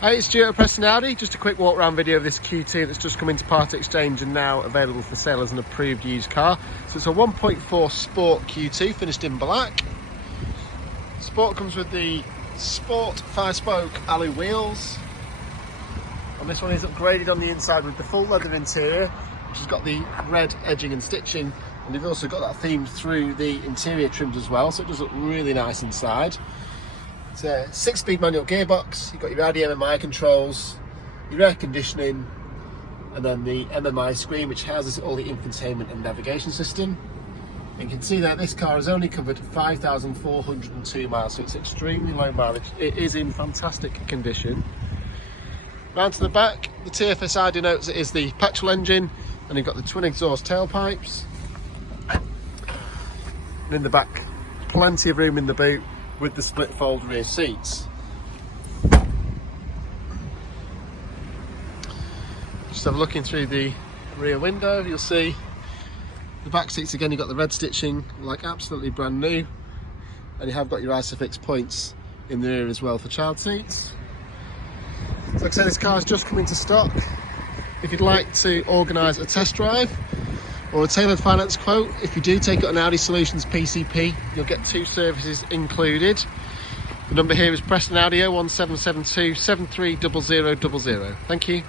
Hey, it's Stuart at Preston Audi. Just a quick walk around video of this Q2 that's just come into part exchange and now available for sale as an approved used car. So it's a 1.4 Sport Q2 finished in black. Sport comes with the Sport 5-spoke alloy wheels. And this one is upgraded on the inside with the full leather interior, which has got the red edging and stitching. And you've also got that themed through the interior trims as well, so it does look really nice inside. It's a 6-speed manual gearbox. You've got your Audi MMI controls, your air conditioning, and then the MMI screen, which houses all the infotainment and navigation system. And you can see that this car has only covered 5,402 miles, so it's extremely low mileage. It is in fantastic condition. Round to the back, the TFSI denotes it is the petrol engine, and you've got the twin exhaust tailpipes. And in the back, plenty of room in the boot with the split fold rear seats. Just have a look in through the rear window, you'll see the back seats again. You've got the red stitching, like absolutely brand new, and you have got your ISOFIX points in the rear as well for child seats. So like I said, this car has just come into stock. If you'd like to organise a test drive or a tailored finance quote, if you do take out an Audi Solutions PCP, you'll get 2 services included. The number here is Preston Audi 01772 730000. Thank you.